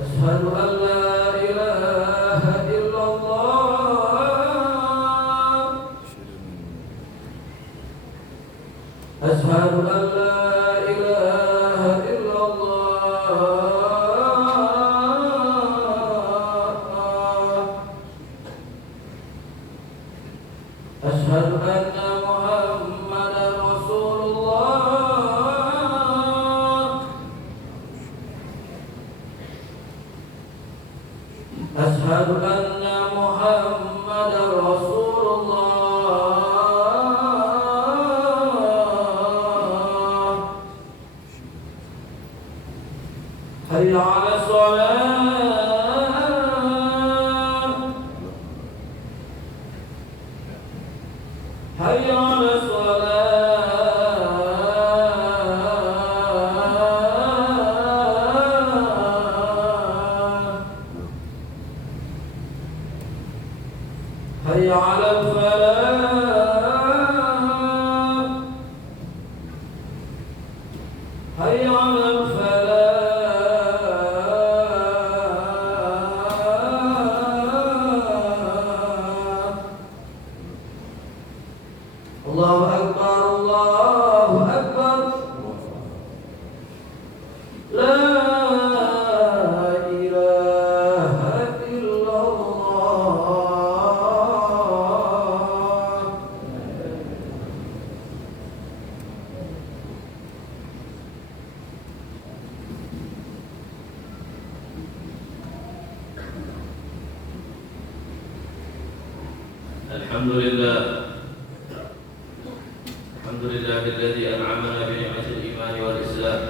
أشهد أن لا إله إلا الله. أشهد أن لا إله إلا الله. أشهد أن محمدا رسول الله. أشهد أن محمدا رسول الله. حي على الصلاة. حي على الصلاة. حي على الفلاح. حي على الفلاح. الله أكبر الله أكبر. لا إله إلا الله. الحمد لله الذي أنعمنا بنعمة الإيمان والإسلام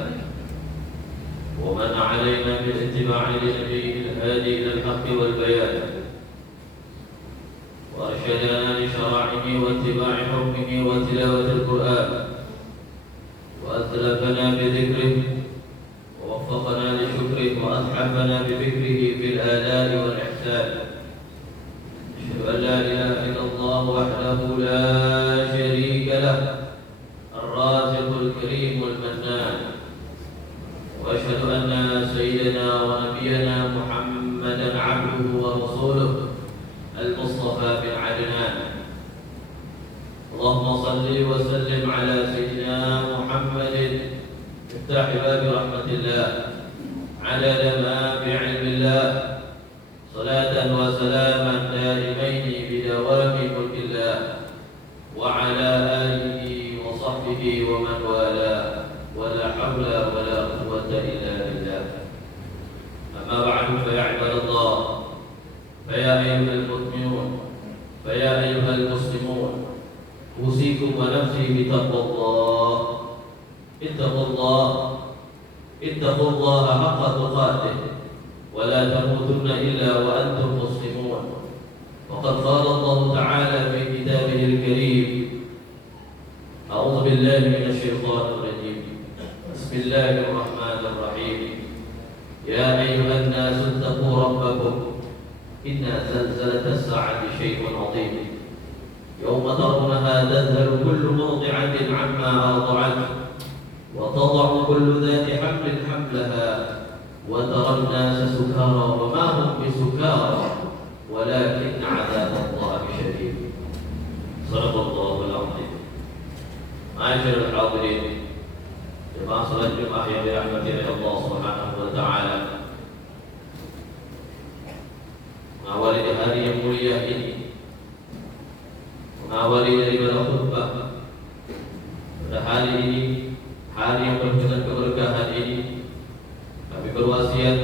ومن علينا بالاتباع لنبيه الهادي إلى الحق والبيان وأرشدنا لشرائعه واتباع حكمه وتلاوة القرآن وأسلفنا بذكره ووفقنا لشكره وأتحفنا بفكره في الآلاء والإحسان. أشهد أن لا إله إلا الله وحده لا شريك له الرازق الكريم المنان، وأشهد أن سيدنا ونبينا محمدا عبده ورسوله المصطفى من عدنان. اللهم صل وسلم على سيدنا محمد مفتاح باب رحمة الله عدد ما بعلم الله، صلاة وسلاما دائمين بدوام ملك الله وعلى آله وصحبه ومن والاه، ولا حول ولا قوة إلا بالله. أما بعد فيا عباد الله، فيا أيها المؤمنون، فيا أيها المسلمون، أوصيكم ونفسي بتقوى الله. اتقوا الله، اتقوا الله حق تقاته، ولا تموتن إلا وأنتم مسلمون. وقد قال الله تعالى في كتابه الكريم: أعوذ بالله من الشيطان الرجيم، بسم الله الرحمن الرحيم. يا أيها الناس اتقوا ربكم إن زلزلة الساعة شيء عظيم، يوم ترونها تذهل كل مرضعة عما أرضعت وتضع كل ذات حمل حملها وترى الناس سكارى وما هم بسكارى ولكن عذاب الله شديد. صدق الله العظيم. معاشر الحاضرين، jemaah salat Jumat yang dirahmati oleh Allah Subhanahu wa taala. Mengawali hari yang mulia ini, mengawali daripada khutbah pada hari ini, hari yang penuh dengan keberkahan ini, kami berwasiat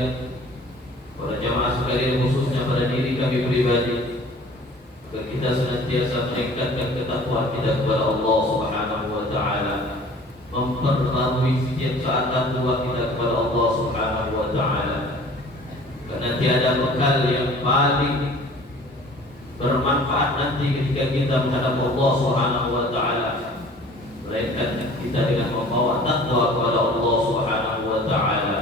pada jamaah sekalian, khususnya pada diri kami pribadi, agar kita senantiasa meningkatkan ketakwaan kita kepada Allah Subhanahu wa taala, memperbarui setiap saat takwa kita kepada Allah Subhanahu wa taala. Karena tiada bekal yang paling bermanfaat nanti ketika kita menghadap Allah Subhanahu wa taala, melainkan kita dengan membawa takwa kepada Allah Subhanahu wa taala.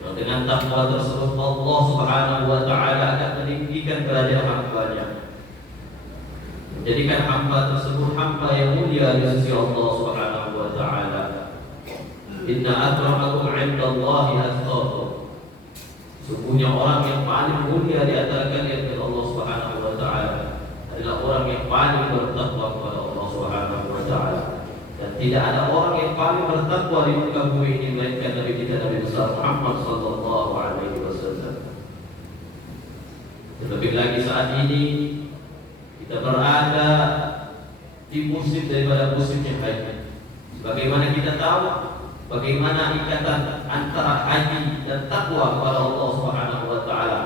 Yang dengan takwa tersebut Allah Subhanahu wa taala akan meninggikan derajat hamba-Nya, menjadikan hamba tersebut hamba yang mulia di sisi Allah Subhanahu wa taala. Inna akramakum 'indallahi atqakum. Sungguhnya orang yang paling mulia di antara kalian kepada Allah Subhanahu wa taala adalah orang yang paling bertakwa kepada Allah Subhanahu wa taala. Dan tidak ada orang yang paling bertakwa di muka bumi ini melainkan Nabi kita Nabi besar Muhammad sallallahu alaihi wasallam. Terlebih lagi saat ini kita berada di musim daripada musimnya haji. Sebagaimana kita tahu bagaimana ikatan antara haji dan takwa kepada Allah Subhanahu wa taala.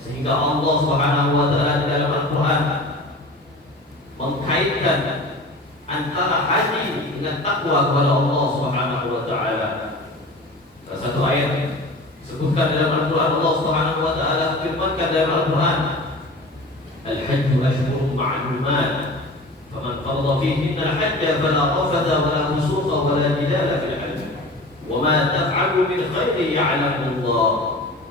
Sehingga Allah Subhanahu wa taala di dalam Al-Qur'an mengkaitkan antara haji dengan takwa kepada Allah Subhanahu wa taala. Salah satu ayat sebutkan dalam Al-Qur'an, Allah Subhanahu wa taala firmankan dalam Al-Qur'an, "Al-hajju ashhurun ma'lumat, faman farada fihinna al-hajja fala rafatha wala fusuqa wala jidala fil hajj. وما تفعلوا من خير يعلمه الله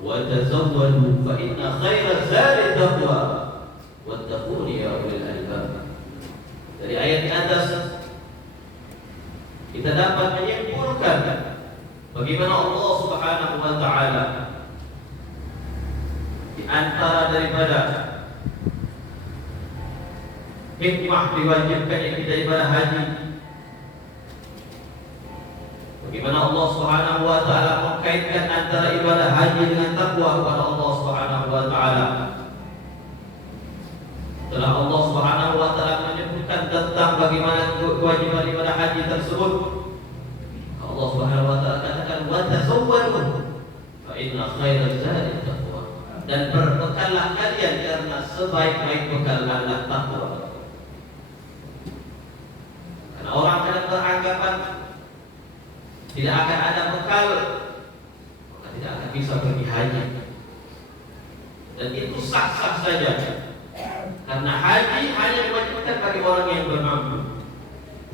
وتزودوا فإن خير الزاد التقوى واتقون يا أولي الألباب." Dari ayat di atas kita dapat menyimpulkan bagaimana Allah Subhanahu wa taala di antara daripada hikmah diwajibkannya kita ibadah haji, bagaimana Allah Subhanahu wa taala mengkaitkan antara ibadah haji dengan takwa kepada Allah Subhanahu wa taala. Setelah Allah Subhanahu wa taala menyebutkan tentang bagaimana kewajiban ibadah haji tersebut, Allah Subhanahu wa taala katakan, "Wa tazawwadu fa inna khairaz zadi taqwa." Dan berbekallah kalian karena sebaik-baik bekal adalah takwa. Karena orang kadang beranggapan tidak akan ada bekal, maka tidak akan bisa pergi haji. Dan itu sah-sah saja, karena haji hanya diwajibkan bagi orang yang bermampu.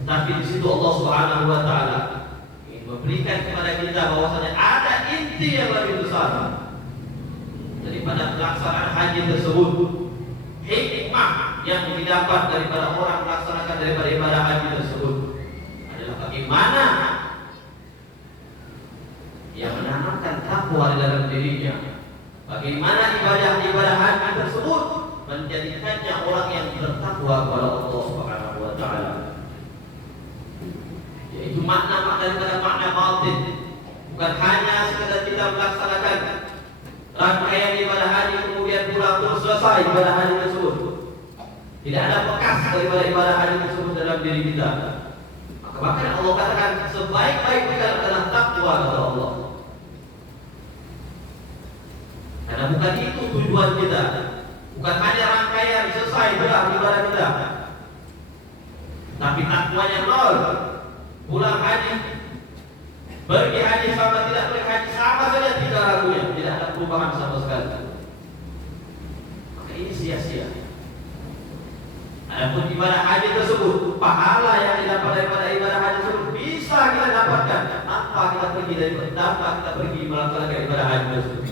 Tapi di situ Allah Subhanahu wa taala ingin memberikan kepada kita bahwasanya ada inti yang lebih besar daripada pelaksanaan haji tersebut. Hikmah yang didapat daripada orang melaksanakan daripada ibadah haji tersebut adalah bagaimana yang menanamkan takwa di dalam dirinya. Bagaimana ibadah haji tersebut menjadikannya orang yang bertakwa kepada Allah Subhanahu wa taala. Yaitu makna daripada makna batin, bukan hanya sekadar kita melaksanakan rangkaian ibadah haji kemudian pulang terus selesai ibadah haji tersebut. Tidak ada bekas daripada ibadah haji tersebut dalam diri kita. Maka bahkan Allah katakan sebaik-baik bekal adalah takwa kepada Allah. Karena bukan itu tujuan kita, bukan hanya rangkaian selesai sudah ibadah kita, tapi takwanya nol. Pulang haji, pergi haji sama tidak pergi haji sama saja, tidak ragunya, tidak ada perubahan sama sekali. Maka ini sia-sia. Adapun ibadah haji tersebut, pahala yang didapat daripada ibadah haji tersebut bisa kita dapatkan tanpa kita pergi melaksanakan ibadah haji tersebut.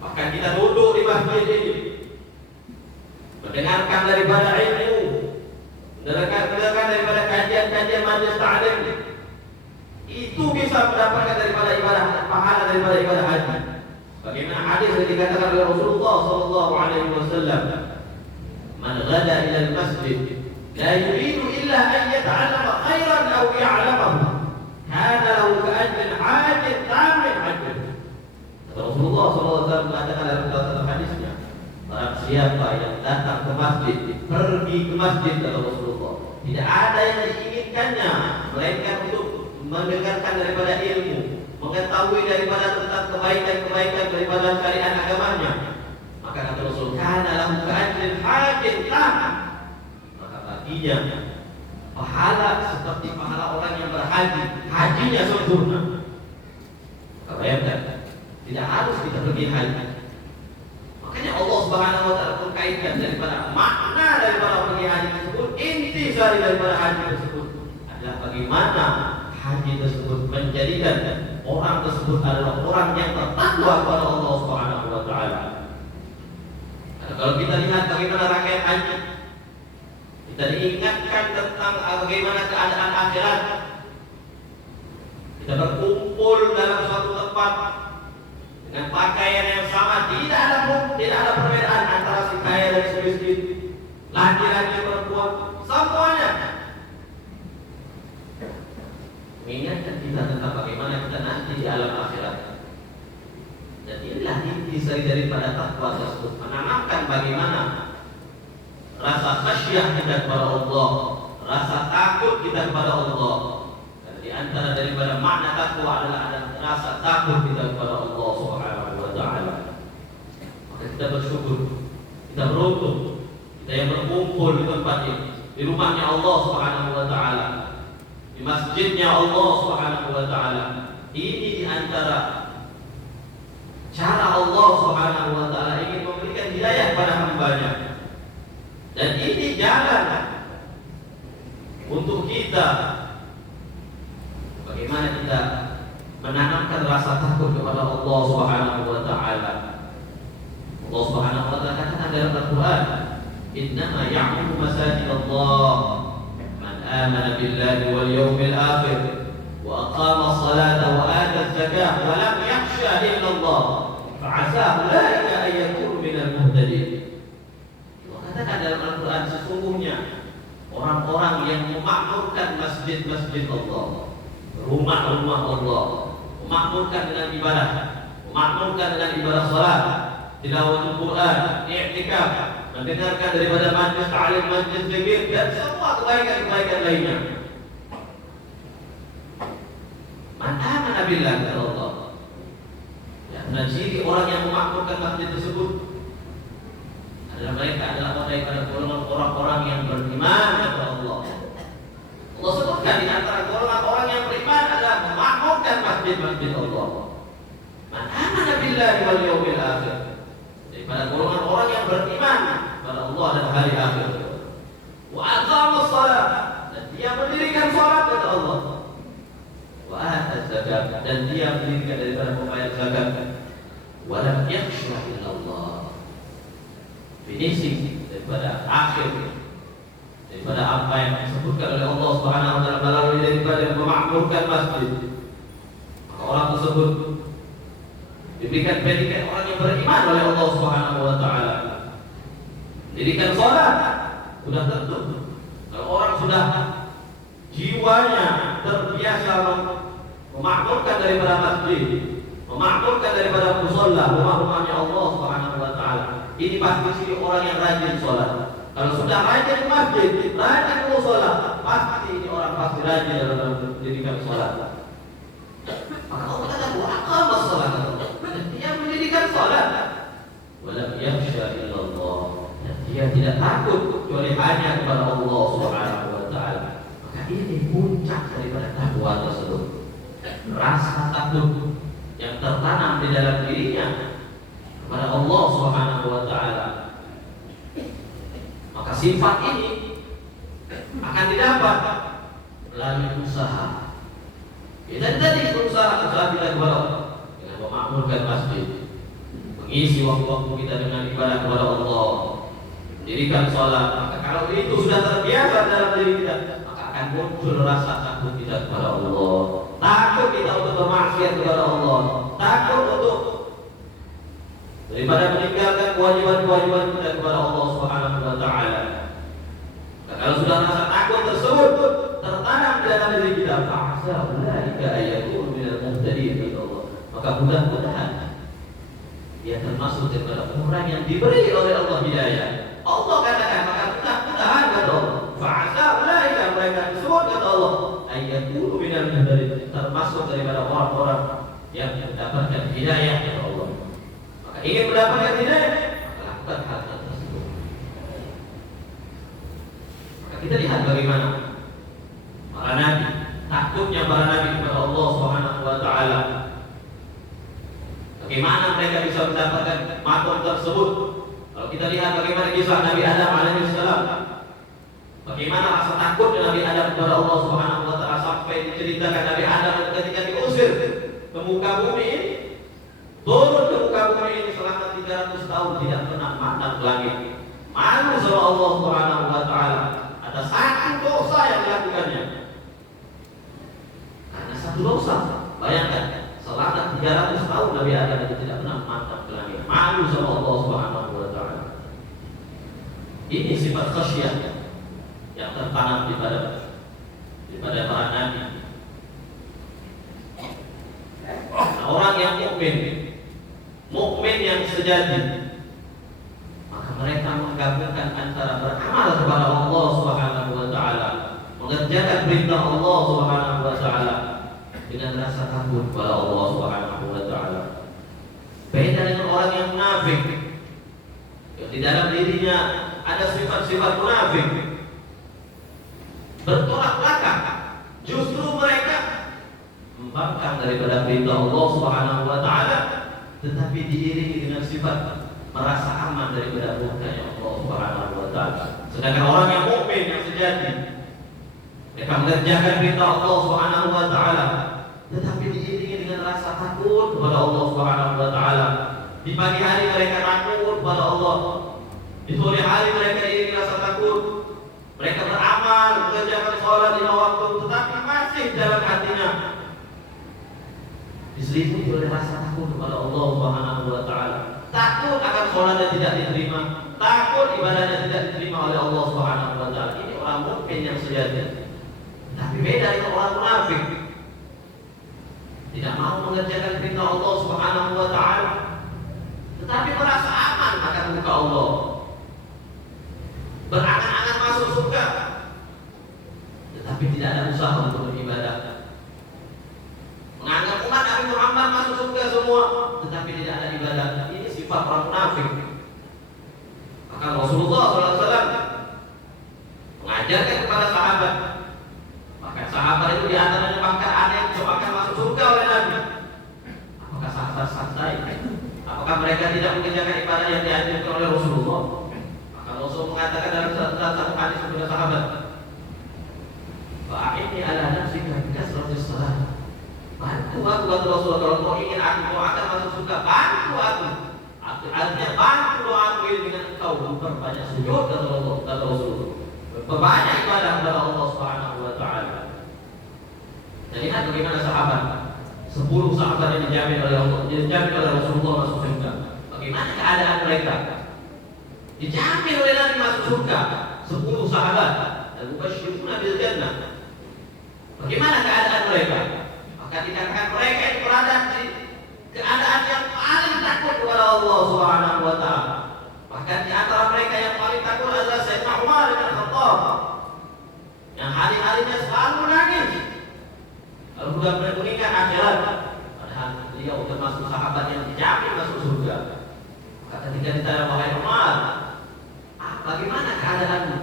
Bahkan kita duduk di masjid ini, mendengarkan daripada ilmu, mendengarkan daripada kajian-kajian majelis ta'lim, itu bisa mendapatkan daripada ibadah pahala daripada ibadah haji. Bagaimana hadis yang dikatakan oleh Rasulullah sallallahu alaihi wasallam, "Man ghada ila al-masjid la yuridu illa an yata'allama khairan aw ya'lamahu, kana lahu ka'ajrin hajin tamin hajjin." Rasulullah SAW mengatakan dalam hadisnya, barang siapa yang datang ke masjid, pergi ke masjid, kata Rasulullah, tidak ada yang diinginkannya melainkan untuk mendengarkan daripada ilmu, mengetahui daripada tentang kebaikan-kebaikan daripada syariat agamanya. Maka kata Rasul, kana lahu ka'ajrin hajin tamin, maka baginya pahala seperti pahala orang yang berhaji, hajinya sempurna. Bayangkan, tidak harus kita pergi haji. Makanya Allah Subhanahu wa taala mengkaitkan daripada makna daripada pergi haji tersebut, inti daripada haji tersebut adalah bagaimana haji tersebut menjadikan orang tersebut adalah orang yang bertakwa kepada Allah Subhanahu wa taala. Kalau kita lihat bagaimana rangkaian haji, kita diingatkan tentang bagaimana keadaan akhirat. Kita berkumpul dalam suatu tempat dengan pakaian yang sama, tidak ada perbedaan antara si kaya dan si miskin, laki-laki perempuan, semuanya. Mengingatkan kita tentang bagaimana kita nanti di alam akhirat. Dan inilah inti daripada takwa tersebut, menanamkan bagaimana rasa khasyah kita kepada Allah, rasa takut kita kepada Allah. Dan di antara daripada makna takwa adalah ada rasa takut kita kepada Allah Subhanahu wa taala. Maka kita bersyukur, kita beruntung, kita yang berkumpul di tempat ini, di rumahnya Allah Subhanahu wa taala, di masjidnya Allah Subhanahu wa taala. Ini di antara cara Allah Subhanahu wa taala ingin memberikan hidayah pada hamba-Nya. Dan ini jalan untuk kita bagaimana kita menanamkan rasa takut kepada Allah Subhanahu wa taala. Allah Subhanahu wa taala katakan dalam Al-Qur'an, "Innama ya'muru masajid Allah man amana billahi wal yawmil akhir wa aqama as-salata wa ata az-zakata wa lam yakhsha illa Allah fa'asa ulaika an yakunu minal muhtadin." Katakan dalam Al-Quran, sesungguhnya orang-orang yang memakmurkan masjid-masjid Allah, rumah-rumah Allah, memakmurkan dengan ibadah, memakmurkan dengan ibadah salat, tilawatul Quran, i'tikaf, mendengarkan daripada majlis ta'lim, majlis zikir, dan semua kebaikan-kebaikan lainnya. Man amana billahi kata Allah. Dan ciri orang yang memakmurkan masjid tersebut adalah mereka adalah daripada golongan orang-orang yang beriman kepada Allah. Allah sebutkan di antara golongan orang yang beriman adalah memakmurkan masjid-masjid Allah. Man amana billahi wal yawmil akhir. Daripada golongan orang yang beriman kepada Allah dan hari akhir. Wa aqamus shalah, dan dia mendirikan salat kepada Allah. Wa ata zakat, dan dia mendirikan daripada membayar zakat. Wa lam yakhsha illa Allah. Finishing daripada akhir, daripada apa yang disebutkan oleh Allah Subhanahu wa taala melalui daripada memakmurkan masjid. Maka orang tersebut diberikan predikat orang yang beriman oleh Allah Subhanahu wa taala. Dirikan salat sudah tentu. Kalau orang sudah jiwanya terbiasa memakmurkan daripada masjid, memakmurkan daripada musalla, rumah-rumahnya Allah Subhanahu wa taala, ini pasti ciri orang yang rajin sholat. Kalau sudah rajin ke masjid, rajin ke mushola, pasti ini orang pasti rajin dalam mendirikan sholat. Maka Allah kata, "Wa aqamas sholat." Dia mendirikan sholat. Walam yakhsha illallah. Dan dia tidak takut kecuali hanya kepada Allah Subhanahu wa taala. Maka ini puncak daripada takwa tersebut. Rasa takut yang tertanam di dalam dirinya kepada Allah Subhanahu wa taala. Maka sifat ini akan didapat melalui usaha. Kita tadi usaha kita kepada dengan memakmurkan masjid, mengisi waktu-waktu kita dengan ibadah kepada Allah, mendirikan sholat. Maka kalau itu sudah terbiasa dalam diri kita, maka akan muncul rasa takut kita kepada Allah, takut kita untuk bermaksiat kepada Allah, takut untuk daripada meninggalkan kewajiban-kewajiban kita kepada Allah Subhanahu wa taala. Nah, kalau sudah rasa takut tersebut tertanam di dalam diri kita, fa'asa ulaika ayakunu minal muhtadin kata Allah. Maka mudah-mudahan dia termasuk daripada orang yang diberi oleh Allah hidayah. Allah katakan, maka mudah-mudahan kata Allah, fa'asa ulaika, mereka tersebut kata Allah, ayakunu minal muhtadin, termasuk daripada orang-orang yang mendapatkan hidayah kata Allah. Ingin mendapatkan hidayah, maka lakukan hal tersebut. Maka kita lihat bagaimana para nabi, takutnya para nabi kepada Allah Subhanahu wa taala. Bagaimana mereka bisa mendapatkan makom tersebut? Kalau kita lihat bagaimana kisah Nabi Adam alaihissalam, bagaimana rasa takutnya Nabi Adam kepada Allah Subhanahu wa taala sampai diceritakan Nabi Adam ketika diusir ke muka bumi ini, turun ke muka bumi ini selama 300 tahun tidak pernah memandang ke langit. Malu sama Allah Subhanahu wa taala. Ada satu dosa yang dilakukannya. Karena satu dosa, bayangkan, selama Karena 300 tahun Nabi Adam itu tidak pernah memandang ke langit, malu sama Allah Subhanahu wa taala. Ini sifat khasyah yang tertanam daripada para nabi. Nah, orang yang mukmin yang sejati, maka mereka menggabungkan antara beramal kepada Allah Subhanahu wa taala, mengerjakan perintah Allah Subhanahu wa taala dengan rasa takut kepada Allah Subhanahu wa taala. Beda dengan orang yang munafik, yang di dalam dirinya ada sifat-sifat munafik, bertolak belakang. Justru mereka membangkang daripada perintah Allah Subhanahu wa taala, tetapi diiringi dengan sifat merasa aman daripada murkanya Allah Subhanahu wa taala. Sedangkan orang yang mukmin yang sejati, mereka mengerjakan perintah Allah Subhanahu wa taala, tetapi diiringi dengan rasa takut kepada Allah Subhanahu wa taala. Di pagi hari mereka takut kepada Allah, di sore hari mereka diiringi rasa takut. Mereka beramal, mengerjakan sholat 5 waktu, tetapi masih dalam hatinya diselimuti oleh rasa takut kepada Allah Subhanahu wa taala. Takut akan sholatnya tidak diterima, takut ibadahnya tidak diterima oleh Allah Subhanahu wa taala. Ini orang mukmin yang sejati. Tapi beda dengan orang munafik, tidak mau mengerjakan perintah Allah Subhanahu wa taala, tetapi merasa aman akan muka Allah, berangan-angan masuk surga, tetapi tidak ada usaha untuk beribadah. Menganggap umat Nabi Muhammad masuk surga semua, tetapi tidak ada ibadah. Ini sifat orang munafik. Maka Rasulullah SAW mengajarkan kepada sahabat, bahkan sahabat itu di antaranya bahkan ada yang cobakan masuk surga oleh Nabi. Apakah sahabat santai? Apakah mereka tidak mengerjakan ibadah yang dianjurkan oleh Rasulullah? Maka Rasul mengatakan dalam satu hadis kepada sahabat, "Fa'inni ala nafsika bikasratis salat." Bantu aku, kata Rasulullah, kalau kau ingin aku akan masuk surga, bantu aku. Artinya bantu doaku ini dengan engkau memperbanyak sujud, kata Rasulullah. Perbanyak ibadah kepada Allah Subhanahu wa taala. Dan lihat bagaimana sahabat, 10 sahabat yang dijamin oleh Allah, dijamin oleh Rasulullah masuk surga. Bagaimana keadaan mereka? Dijamin oleh Nabi masuk surga, 10 sahabat, al-mubasysyiruna bil jannah. Bagaimana keadaan mereka? Maka dikatakan mereka itu berada di keadaan yang paling takut kepada Allah Subhanahu wa taala. Bahkan di antara mereka yang paling takut adalah Sayyidina Umar bin Khattab, yang hari-harinya selalu menangis. Kalau sudah mengingat akhirat, padahal beliau termasuk sahabat yang dijamin masuk surga. Maka ketika ditanya, wahai Umar, bagaimana keadaanmu?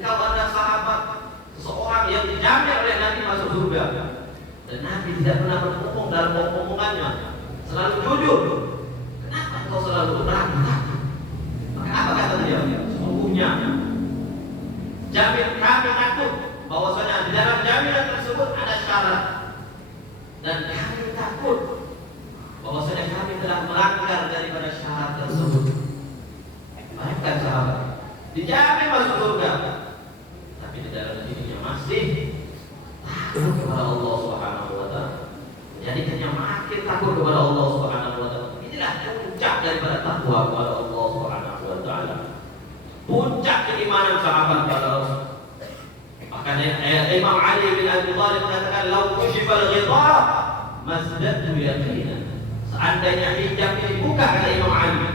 Engkau adalah sahabat seseorang yang dijamin oleh Nabi masuk surga. Dan Nabi tidak pernah berbohong dalam omongannya, selalu jujur. Kenapa kau selalu beragu? Maka apa kata dia? Sesungguhnya jamin kami takut bahwasanya di dalam jaminan tersebut ada syarat, dan kami takut bahwasanya kami telah melanggar daripada syarat tersebut. Bayangkan sahabat, dijamin masuk surga, tapi di dalam dirinya masih takut kepada Allah Subhanahu wa taala. Jadinya makin takut kepada Allah Subhanahu wa taala. Inilah puncak daripada takwa kepada Allah Subhanahu wa taala. Puncak keimanan sahabat kepada Allah. Bahkan Imam Ali bin Abi Thalib mengatakan, "Lau kushifal ghita masdadtu yaqinan." Seandainya hijab ini dibuka, kata Imam Ali,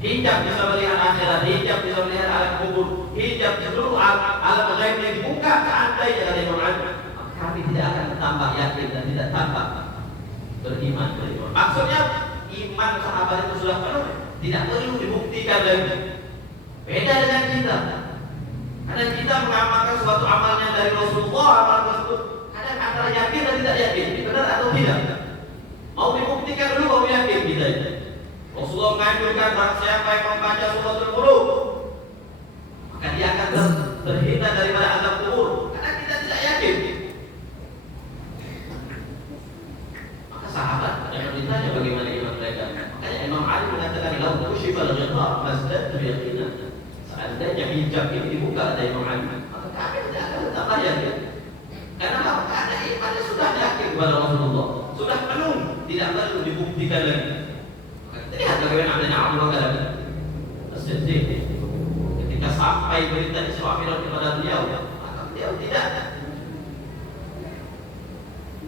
hijab bisa melihat akhirat, hijab bisa melihat alam kubur, hijab seluruh alam ghaib yang dibuka, seandainya, kata Imam Ali, kami tidak akan tambah yakin dan tidak tambah beriman. Maksudnya iman sahabat itu sudah penuh, tidak perlu dibuktikan lagi. Beda dengan kita, karena kita mengamalkan suatu amalnya dari Rasulullah, amalan tersebut kadang antara yakin dan tidak yakin, ini benar atau tidak. Mau dibuktikan dulu baru yakin kita. Rasulullah menganjurkan barang siapa yang membaca suratul Muluk, maka dia akan terhindar daripada azab kubur. Karena kita tidak yakin. Maka sahabat yang ditanya bagaimana iman mereka. Makanya Imam Ali mengatakan, "Lau kushifal ghita masdadtu yaqinan." Seandainya hijab ini dibuka, ada Imam Ali, maka kami tidak akan tambah yakin. Karena imannya sudah yakin kepada Rasulullah, sudah penuh masjid-masjidan lagi. Maka kita lihat bagaimana adanya Abu Bakar As-Siddiq ketika sampai berita Isra Mi'raj kepada beliau, maka beliau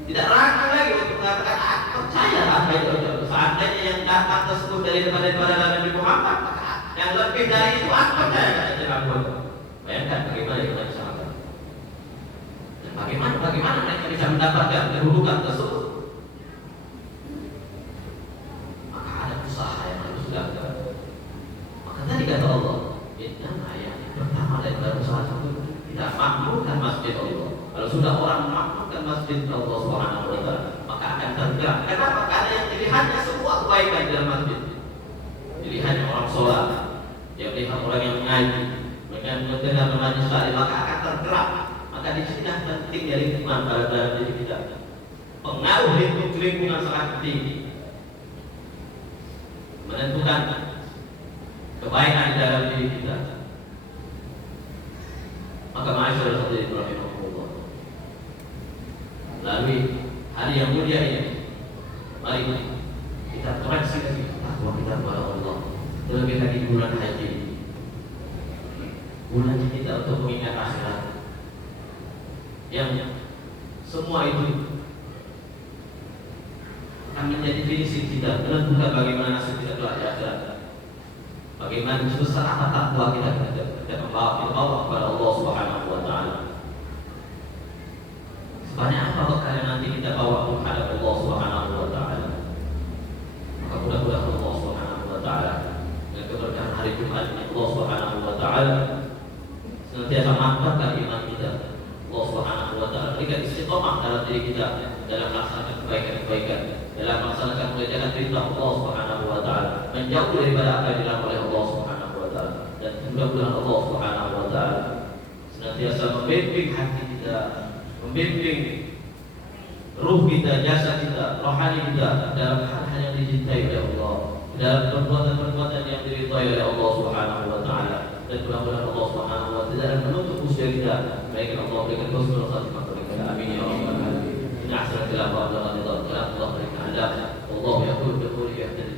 tidak ragu lagi untuk mengatakan aku percaya apa itu. Seandainya yang datang tersebut daripada Nabi Muhammad, maka yang lebih dari itu aku percaya. Kata Abu Bakar. Bayangkan bagaimana kita bisa mengatakan. Dan bagaimana mereka bisa mendapatkan kedudukan tersebut. Maka ada usaha yang harus dilakukan. Maka tadi kata Allah, inna ayat pertama daripada usaha itu tidak makmurkan masjid Allah. Kalau sudah orang makmurkan masjid Allah Subhanahu wa taala, maka akan tergerak. Kenapa? Karena yang dilihatnya semua kebaikan dalam masjid. Dilihatnya orang sholat, yang melihat orang yang mengaji, mendengar majlis taklim, maka akan tergerak. Maka di sini pentingnya lingkungan pada dalam diri kita. Pengaruh lingkungan sangat tinggi, menentukan kebaikan di dalam diri kita. Maka ma'asyiral hadirin rahimakumullah. Lalu hari yang mulia ini, mari kita koreksi lagi takwa kita kepada Allah. Terlebih lagi bulan haji, bulan kita untuk mengingat akhirat, yang semua itu akan menjadi finishing kita, menentukan bagaimana nasib kita kelak di akhirat. Bagaimana sebesar apa takwa kita membawa kepada Allah Subhanahu wa taala. Sebanyak apa bekal yang nanti kita bawa menghadap Allah Subhanahu wa taala. Maka mudah-mudahan Allah Subhanahu wa taala dengan keberkahan hari Jumat ini Allah Subhanahu wa taala senantiasa mantapkan iman kita. Allah Subhanahu wa taala berikan istiqamah dalam diri kita dalam melaksanakan kebaikan-kebaikan, dalam melaksanakan mengerjakan perintah Allah Subhanahu wa taala, menjauh daripada apa yang dilarang oleh Allah Subhanahu wa taala. Dan mudah-mudahan Allah Subhanahu wa taala senantiasa membimbing hati kita, membimbing ruh kita, jasad kita, rohani kita dalam hal-hal yang dicintai oleh Allah, dalam perbuatan-perbuatan yang diridhai oleh Allah Subhanahu wa taala. Dan mudah-mudahan Allah Subhanahu wa taala menutup usia kita, baik Allah berikan husnul khatimah kepada kita. Amin ya rabbal alamin. Inna ahsanal kalam wa ablaghal nidam kalam Allah berikan adab. Allah yaqul bi qawli yahtadi.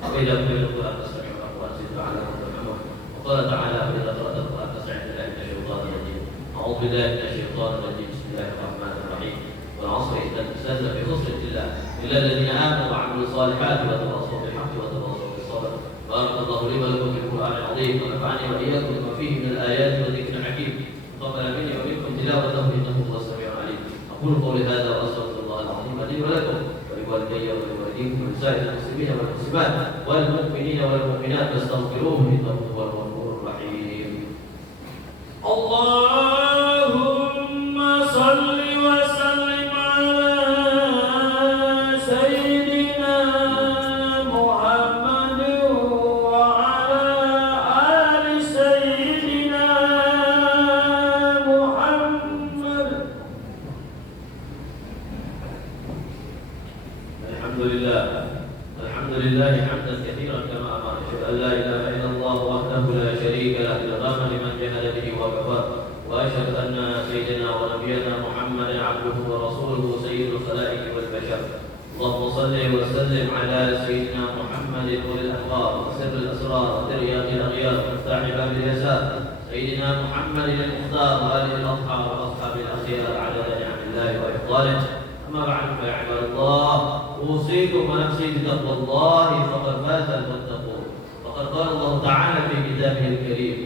Wa idza qila al-Qur'an fastami'u lahu wa ansitu 'alaikum turhamun. Wa qala ta'ala wa idza qara'ta al-Qur'an fasta'id billahi minash shaitanir rajim. A'udzu billahi minasy shaitanir rajim. Bismillahir rahmanir rahim. Wal 'asri innal insana lafi khusr illa alladhina amanu wa 'amilus salihati wa tawassaw bil haqqi wa tawassaw bis sabr. Barakallahu li wa lakum fil Qur'anil 'azim wa nafa'ani wa iyyakum bima fihi min al-ayati wa dhikril hakim. Taqabbal minni wa minkum tilawatahu innahu huwas sami'ul 'alim. Aqulu qawli hadha wa astaghfirullahal 'azim li wa lakum wa li walidayya wa li walidikum wa li sa'iril muslimina wal muslimat wal mu'minina wal mu'minat fastaghfiruhu innahu huwal ghafurur rahim. Allahumma shalli wa sallim ala sayyidina Muhammad wa ala ali sayyidina Muhammad. Alhamdulillah hamdan katsiran kama amara. Asyhadu an la ilaha illallah wahdahu la syarika lahu idhaman liman jahada bihi wa kafar. Wa asyhadu anna sayyidina wa nabiyyana Muhammadan 'abduhu wa rasuluhu sayyidul khalaiqi wal bashar. Allahumma shalli wa sallim ala sayyidina Muhammadin ulil anwar wa sirril asrar wa tiryaqil aghyar wa miftahi babil yasar. Sayyidina Muhammadin al-mukhtar wa alihi al-athhar wa ashabil akhyar 'adada ni'amillahi wa ifdalihi. أما بعد فيا عباد الله أوصيكم ونفسي بتقوى الله فقد فاز المتقون. وقد قال الله تعالى في كتابه الكريم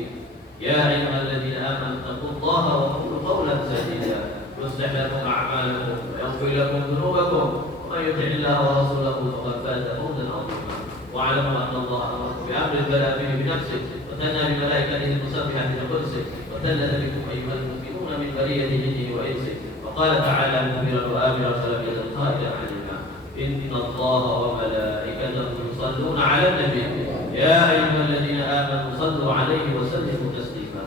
يا أيها الذين آمنوا اتقوا الله وقولوا قولا سديدا يصلح لكم أعمالكم ويغفر لكم ذنوبكم ومن يطع الله ورسوله فقد فاز فوزا عظيما. واعلموا أن الله أمركم بأمر بدأ به بنفسه وثنى بملائكته المسبحة بقدسه وثلث بكم أيها المؤمنون من برية جنه وإنسه. وقال تعالى مخبرا وآمرا خلقا قائلا علما إن الله وملائكته يصلون على النبي يا أيها الذين آمنوا صلوا عليه وسلموا تسليما.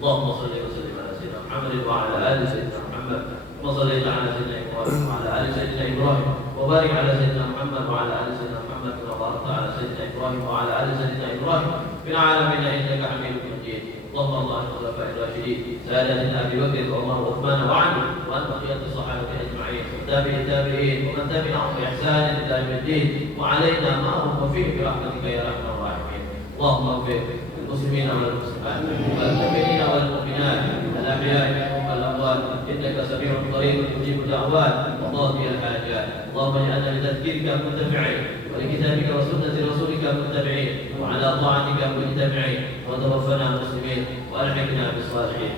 اللهم صل وسلم على سيدنا محمد وعلى آل سيدنا محمد كما صليت على سيدنا إبراهيم وعلى آل سيدنا إبراهيم وبارك على سيدنا محمد وعلى آل سيدنا محمد كما باركت على سيدنا إبراهيم وعلى آل سيدنا إبراهيم في العالمين إنك حميد مجيد. اللهم ارض عن الخلفاء الراشدين سادتنا ابي بكر وعمر وعثمان وعلي وعن بقيه الصحابه اجمعين وتابع التابعين ومن تبعهم باحسان الى يوم الدين وعلينا معهم وفيه برحمتك يا ارحم الراحمين. اللهم اغفر المسلمين والمسلمات والمؤمنين والمؤمنات الاحياء منهم والاموات انك سميع قريب تجيب الدعوات وقاضي الحاجات. اللهم اجعلنا بتذكيرك منتفعين ولكتابك وسنه رسولك متبعين وعلى طاعتك مجتمعين وتوفنا مسلمين والحقنا بالصالحين.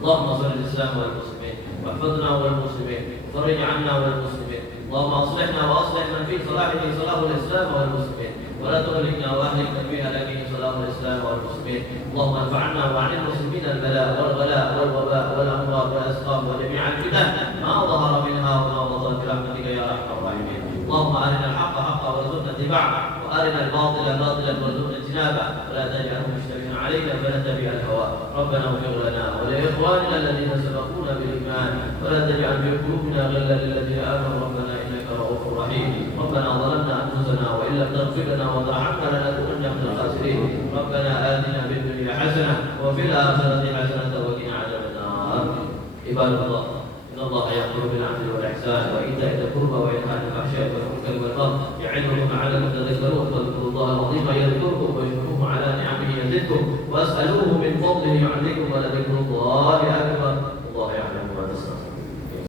اللهم صل الاسلام والمسلمين واحفظنا والمسلمين وفرج عنا والمسلمين. اللهم اصلحنا واصلح من في صلاحه صلاح الاسلام والمسلمين ولا تهلكنا واهلك في هلاكه صلاح الاسلام والمسلمين. اللهم انفعنا وعن المسلمين البلاء والغلاء والوباء والامراض والاسقام وجميع الفتن ما ظهر منها وما بطن برحمتك يا ارحم الراحمين. اللهم ارنا الحق حقا وارزقنا اتباعه وارنا الباطل باطلا وارزقنا اجتنابه ولا تجعله مشتبها علينا فنتبع الهوى. ربنا اغفر لنا ولاخواننا الذين سبقونا بالايمان ولا تجعل في قلوبنا غلا للذين امنوا ربنا انك رؤوف رحيم. ربنا ظلمنا انفسنا وان لم تغفر لنا وترحمنا لنكونن من الخاسرين. ربنا اتنا في الدنيا حسنه وفي الاخره حسنه وقنا عذاب النار. عباد الله إن الله يأمر بالعدل والإحسان وإيتاء ذي القربى وينهى عن الفحشاء والمنكر والبغي يعظكم لعلكم تذكرون فاذكروا الله العظيم يذكركم واشكروه على نعمه يزدكم واسألوه من فضله يعطيكم